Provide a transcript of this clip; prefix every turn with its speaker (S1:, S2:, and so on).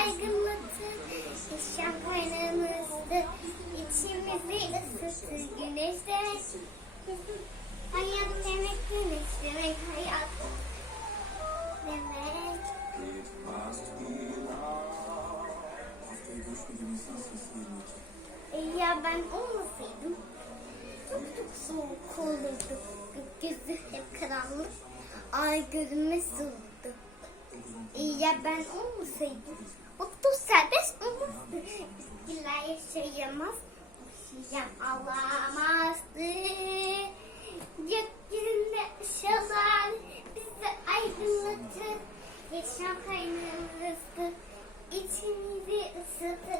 S1: aydınlatır. Kaynağımızdır. İçimizi ısıtır güneş demek. Hayat demek güneş demek. Hayat demek. E ya ben olmasaydım çok çok soğuk olurdu. Gökyüzü hep karanlık. Ay görünmez olurdu. E ya ben olmasaydım İlla yaşayamaz. Yaşayan alamazdı. Gökyüzünde ışılar bizi aydınlatır. Yaşam kaynağımızdır. İçimizi ısıtır.